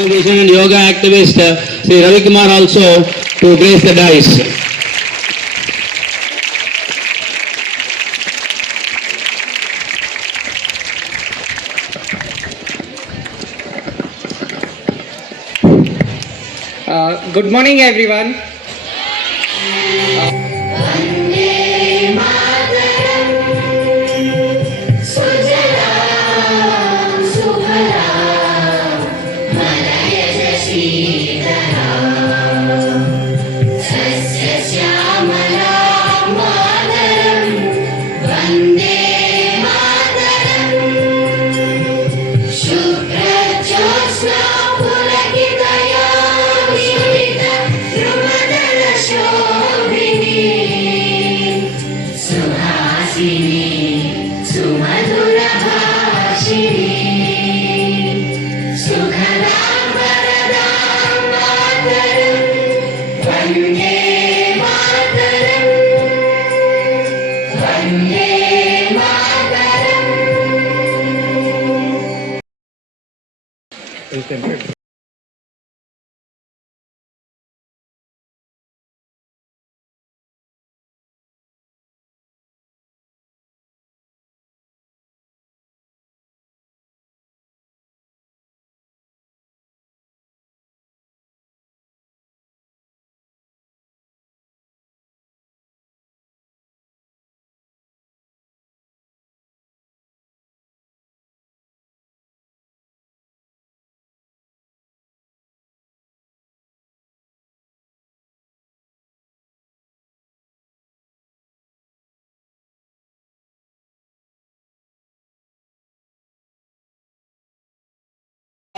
organization and yoga activist uh, Sri Ravi Kumar also to grace the dais. Uh, good morning, everyone.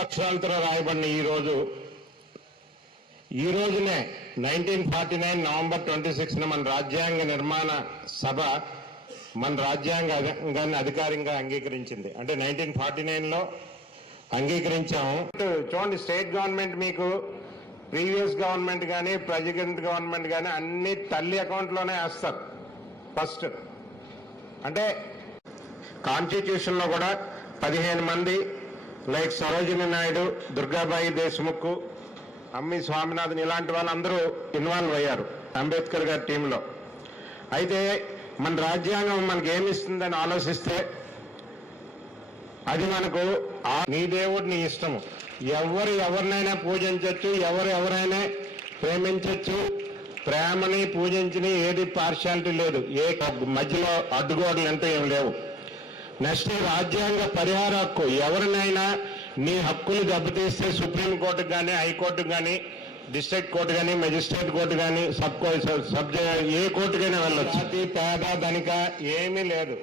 అక్షరాలతో రాయబడిన ఈ రోజు ఈ రోజునే nineteen forty nine November twenty సిక్స్న మన రాజ్యాంగ నిర్మాణ సభ మన రాజ్యాంగాన్ని అధికారికంగా అంగీకరించింది. అంటే నైన్టీన్ ఫార్టీ నైన్లో అంగీకరించాము చూడండి స్టేట్ గవర్నమెంట్ మీకు ప్రీవియస్ గవర్నమెంట్ కానీ ప్రెసిడెంట్ గవర్నమెంట్ కానీ అన్ని తల్లి అకౌంట్లోనే వేస్తారు. ఫస్ట్ అంటే కాన్స్టిట్యూషన్లో కూడా పదిహేను మంది లైక్ సరోజిని నాయుడు దుర్గాబాయి దేశ్ముఖ్ అమ్మి స్వామినాథన్ ఇలాంటి వాళ్ళందరూ ఇన్వాల్వ్ అయ్యారు అంబేద్కర్ గారి టీంలో. అయితే మన రాజ్యాంగం మనకి ఏమిస్తుందని ఆలోచిస్తే అది మనకు ఆ- నీ దేవుడు నీ ఇష్టము. ఎవరు ఎవరినైనా పూజించవచ్చు ఎవరు ఎవరైనా ప్రేమించవచ్చు ప్రేమని పూజించని ఏది పార్షాలిటీ లేదు. ఏ మధ్యలో అడ్డుగోడలు అంటే ఏం లేవు. నెక్స్ట్ రాజ్యాంగ పరిహార హక్కు ఎవరినైనా నీ హక్కులు దెబ్బతీస్తే సుప్రీంకోర్టు కానీ హైకోర్టు కానీ డిస్ట్రిక్ట్ కోర్టు కానీ మెజిస్ట్రేట్ కోర్టు కానీ సబ్ సబ్ ఏ కోర్టుకైనా వెళ్ళొచ్చు. జాతి పేద ధనిక ఏమీ లేదు.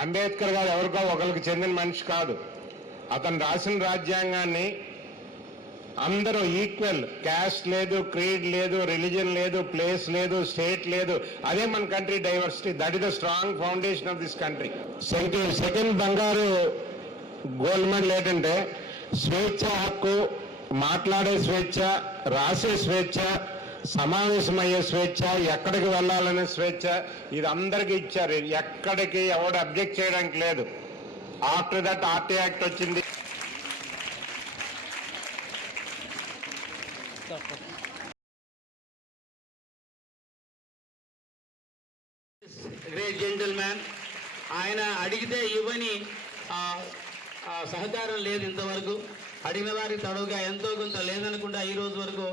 అంబేద్కర్ గారు ఎవరికో ఒకరికి చెందిన మనిషి కాదు. అతను రాసిన రాజ్యాంగాన్ని అందరూ ఈక్వల్. క్యాస్ట్ లేదు క్రీడ్ లేదు రిలీజన్ లేదు ప్లేస్ లేదు స్టేట్ లేదు. అదే మన country diversity. That is the strong foundation of this country second second బంగారు గోల్డ్ మెడల్ ఏంటంటే స్వేచ్ఛ హక్కు మాట్లాడే స్వేచ్ఛ రాసే స్వేచ్ఛ సమావేశమయ్యే స్వేచ్ఛ ఎక్కడికి వెళ్ళాలనే స్వేచ్ఛ ఇది అందరికీ ఇచ్చారు. ఎక్కడికి ఎవడు అబ్జెక్ట్ చేయడానికి లేదు. ఆఫ్టర్ దట్ ఆర్టీ యాక్ట్ వచ్చింది. గ్రేట్ జెంటల్మ్యాన్ ఆయన అడిగితే ఇవ్వని సహకారం లేదు ఇంతవరకు. అడిగిన వారికి తడవుగా ఎంతో కొంత లేదనకుండా ఈ రోజు వరకు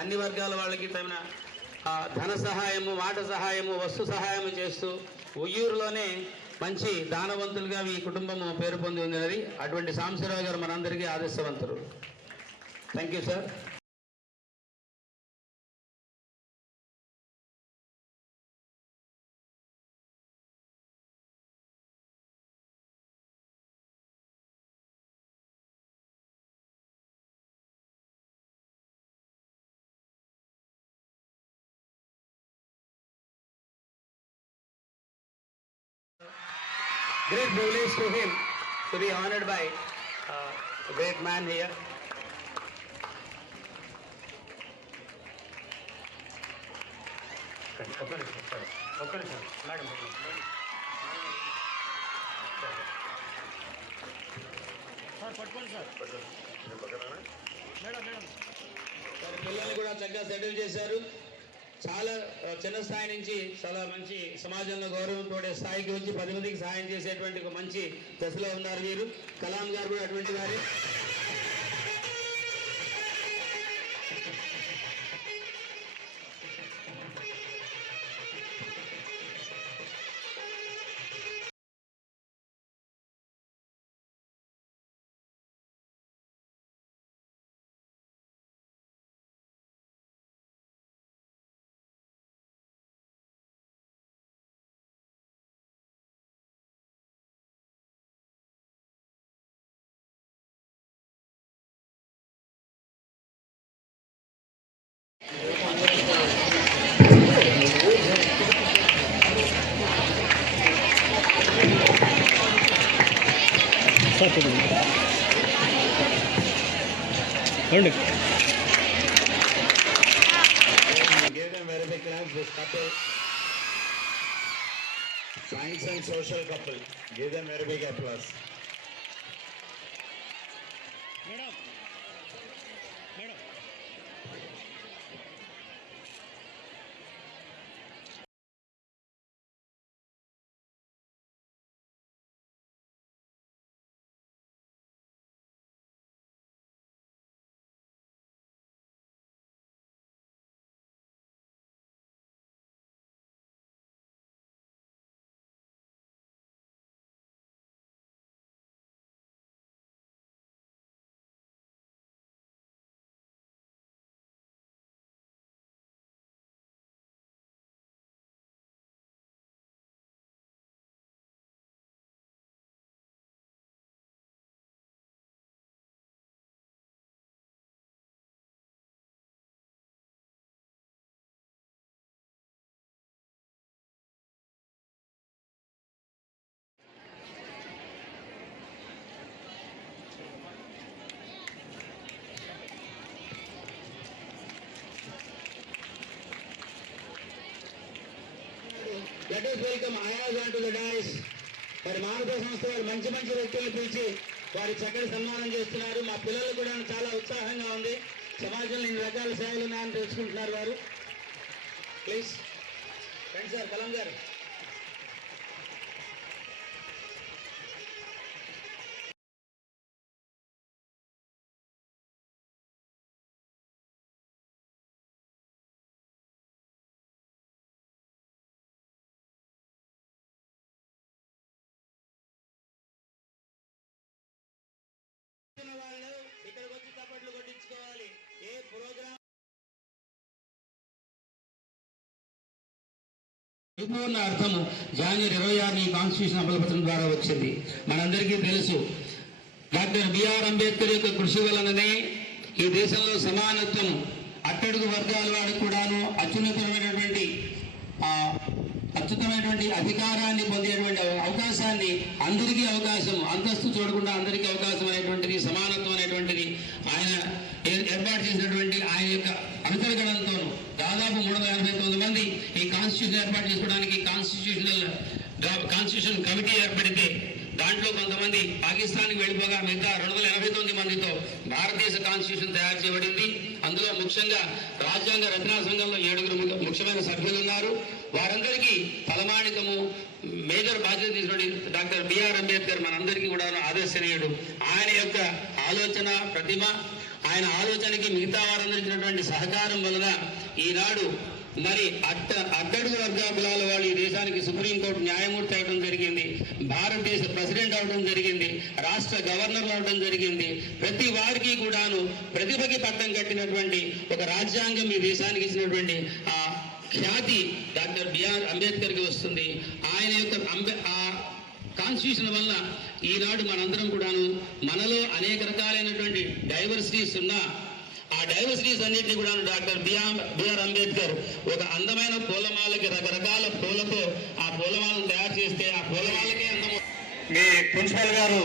అన్ని వర్గాల వాళ్ళకి తగిన ధన సహాయము మాట సహాయము వస్తు సహాయము చేస్తూ ఉయ్యూరులోనే మంచి దానవంతులుగా ఈ కుటుంబము పేరు పొంది ఉన్నది అటువంటి సాంశరావు గారు మనందరికీ ఆదర్శవంతులు. Thank you sir great privilege to him to be honored by uh, a great man here. వారి పిల్లల్ని కూడా చక్కగా సెటిల్ చేశారు చాలా చిన్న స్థాయి నుంచి చాలా మంచి సమాజంలో గౌరవం తోడే స్థాయికి వచ్చి పది మందికి సహాయం చేసేటువంటి ఒక మంచి దశలో ఉన్నారు వీరు. కలాం గారు కూడా అటువంటి వారే. ரெண்டு Science and social couple. Give them very big applause. Get. Us welcome Ayaz to the dais మరి మానవ సంస్థ వారు మంచి మంచి వ్యక్తులను పిలిచి వారి చక్కటి సన్మానం చేస్తున్నారు. మా పిల్లలు కూడా చాలా ఉత్సాహంగా ఉంది. సమాజంలో ఇన్ని రకాల సేవలు ఉన్నాయని తెలుసుకుంటున్నారు వారు. ప్లీజ్ రండి సార్ కలం గారు వాళ్ళు ఇక్కడికి వచ్చి చప్పట్లు కొట్టించుకోవాలి. ఏ ప్రోగ్రామ్ పరిపూర్ణ అర్థము. జనవరి ఇరవై ఆరుని కాన్స్టిట్యూషన్ అమలుపరచడం ద్వారా వచ్చింది. మనందరికీ తెలుసు. డాక్టర్ బిఆర్ అంబేద్కర్ యొక్క కృషి వలననే ఈ దేశంలో సమానత్వం అట్టడుగు వర్గాల వారికి కూడాను అత్యున్నతమైనటువంటి అత్యుత్తమైనటువంటి అధికారాన్ని పొందేటువంటి అవకాశాన్ని అందరికీ అవకాశం అంతస్తు చూడకుండా అందరికీ అవకాశం అనేటువంటిది సమానత్వం అనేటువంటిది ఆయన ఏర్పాటు చేసినటువంటి ఆయన యొక్క అనుచరగణంతోనూ దాదాపు మూడు వందల ఎనభై తొమ్మిది మంది ఈ కాన్స్టిట్యూషన్ ఏర్పాటు చేసుకోవడానికి కాన్స్టిట్యూషనల్ కాన్స్టిట్యూషన్ కమిటీ ఏర్పడితే దాంట్లో కొంతమంది పాకిస్తాన్కి వెళ్ళిపోగా మిగతా రెండు వందల ఎనభై తొమ్మిది మందితో భారతదేశ కాన్స్టిట్యూషన్ తయారు చేయబడింది. అందులో ముఖ్యంగా రాజ్యాంగ రచనా సంఘంలో ఏడుగురు ముఖ్యమైన సభ్యులు ఉన్నారు. వారందరికీ తలమాణికము మేజర్ బాధ్యత తీసుకున్న డాక్టర్ బిఆర్ అంబేద్కర్ మనందరికీ కూడా ఆదర్శనీయుడు. ఆయన యొక్క ఆలోచన ప్రతిమ ఆయన ఆలోచనకి మిగతా వారందరూ ఇచ్చినటువంటి సహకారం వలన ఈనాడు మరి అట్ట అట్టడుగు వర్గ కులాల వాళ్ళు ఈ దేశానికి సుప్రీంకోర్టు న్యాయమూర్తి అవడం జరిగింది. భారతదేశ ప్రెసిడెంట్ అవడం జరిగింది. రాష్ట్ర గవర్నర్ అవడం జరిగింది. ప్రతి వారికి కూడాను ప్రతిభకి పట్టం కట్టినటువంటి ఒక రాజ్యాంగం ఈ దేశానికి ఇచ్చినటువంటి ఆ ఖ్యాతి డాక్టర్ బిఆర్ అంబేద్కర్కి వస్తుంది. ఆయన యొక్క అంబే ఆ కాన్స్టిట్యూషన్ వల్ల ఈనాడు మనందరం కూడాను మనలో అనేక రకాలైనటువంటి డైవర్సిటీస్ ఉన్నా ఆ డైవర్సిటీస్ అన్నింటినీ కూడా డాక్టర్ బిఆర్ బిఆర్ అంబేద్కర్ ఒక అందమైన పూలమాలకి రకరకాల పూలతో ఆ పూలమాలను తయారు చేస్తే ఆ పూలమాలకే అందము. మీ ప్రిన్సిపల్ గారు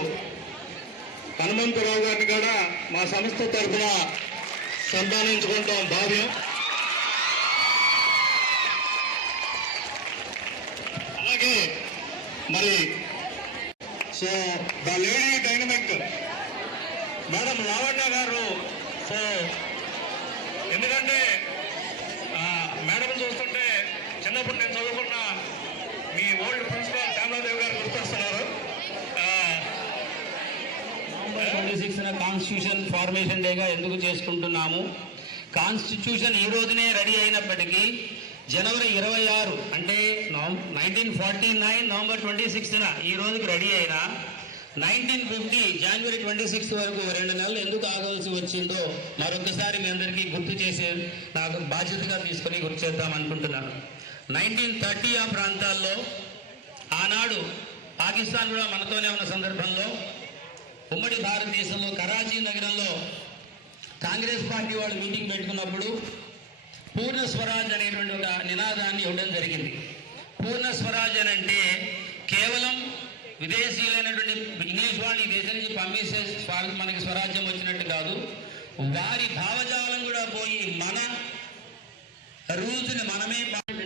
హనుమంతరావు గారిని కూడా మా సంస్థ తరఫున సన్మానించుకుంటాం భావ్యం. మరి so the lady dynamic madam Lavanya garu so ఎందుకంటే మేడం చూస్తుంటే చిన్నప్పుడు నేను చదువుకున్న మీ ఓల్డ్ ప్రిన్సిపల్ శ్యామలాదేవి గారు గుర్తొస్తున్నారు. నవంబర్ ట్వంటీ సిక్స్న కాన్స్టిట్యూషన్ ఫార్మేషన్ డేగా ఎందుకు చేసుకుంటున్నాము? కాన్స్టిట్యూషన్ ఈ రోజునే రెడీ అయినప్పటికీ జనవరి ఇరవై ఆరు అంటే nineteen forty nine November twenty సిక్స్న ఈ రోజుకి రెడీ అయినా nineteen fifty January twenty sixth వరకు రెండు నెలలు ఎందుకు ఆగవలసి వచ్చిందో మరొకసారి మీ అందరికీ గుర్తు చేసే నాకు బాధ్యతగా తీసుకొని గుర్తు చేద్దాం అనుకుంటున్నాను. నైన్టీన్ థర్టీ ఆ ప్రాంతాల్లో ఆనాడు పాకిస్తాన్ కూడా మనతోనే ఉన్న సందర్భంలో ఉమ్మడి భారతదేశంలో కరాచీ నగరంలో కాంగ్రెస్ పార్టీ వాళ్ళు మీటింగ్ పెట్టుకున్నప్పుడు పూర్ణ స్వరాజ్ అనేటువంటి ఒక నినాదాన్ని ఇవ్వడం జరిగింది. పూర్ణ స్వరాజ్ అని అంటే కేవలం విదేశీయులైనటువంటి ఇంగ్లీష్ వాళ్ళు ఈ దేశం నుంచి పంపిస్తే మనకి స్వరాజ్యం వచ్చినట్టు కాదు. వారి భావజాలం కూడా పోయి మన రూల్స్ని మనమే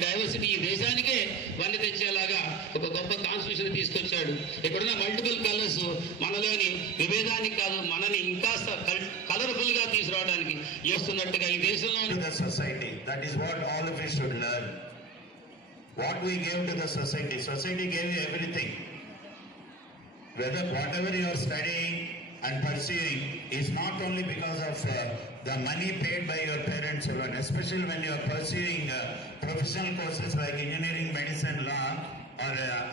డైవర్సిటీ ఈ దేశానికే వాళ్ళు తెచ్చేలాగా తీసుకొచ్చాడు ఇక్కడున్న మల్టిపుల్ కలర్స్ మనలోని విభేదానికి కాదు మనని ఇంకా కలర్ఫుల్గా తీసుకురావడానికి చేస్తున్నట్టుగా ఈ దేశంలో To the society, that is what all of us should learn. What we gave to the society, society gave you everything. Whether whatever you are studying and pursuing is not only because of uh, the money paid by your parents alone, especially when you are pursuing uh, professional courses like engineering, medicine, law, or uh,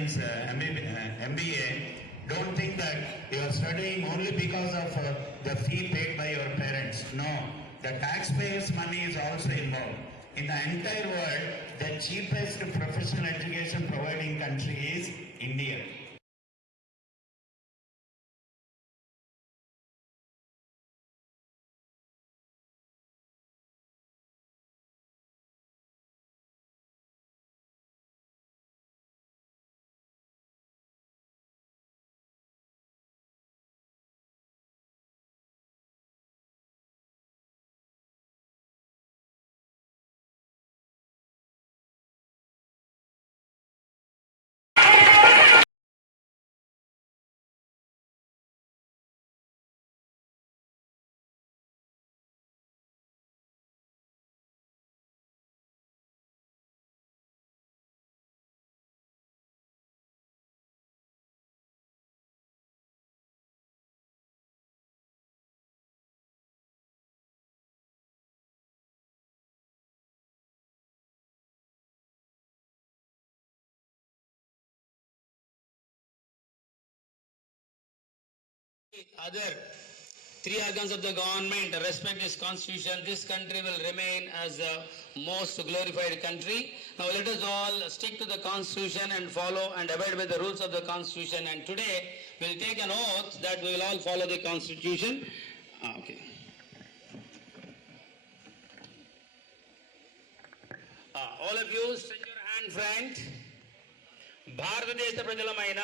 IIM's uh, MBA, uh. Don't think that you are studying only because of uh, the fee paid by your parents. No, the taxpayers' money is also involved. In the entire world, the cheapest professional education providing country is India. other three organs of the government respect this constitution, this country will remain as the most glorified country. Now let us all stick to the constitution and follow and abide by the rules of the constitution. And today we'll take an oath that we will all follow the constitution. Ah, okay. Ah, all of you stretch your hand, friend. భారతదేశ ప్రజలమైన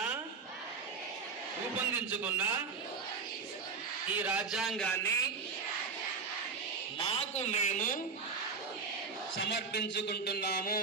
రూపొందించుకున్న ఈ రాజ్యాంగాన్ని మాకు మేము సమర్పించుకుంటున్నాము.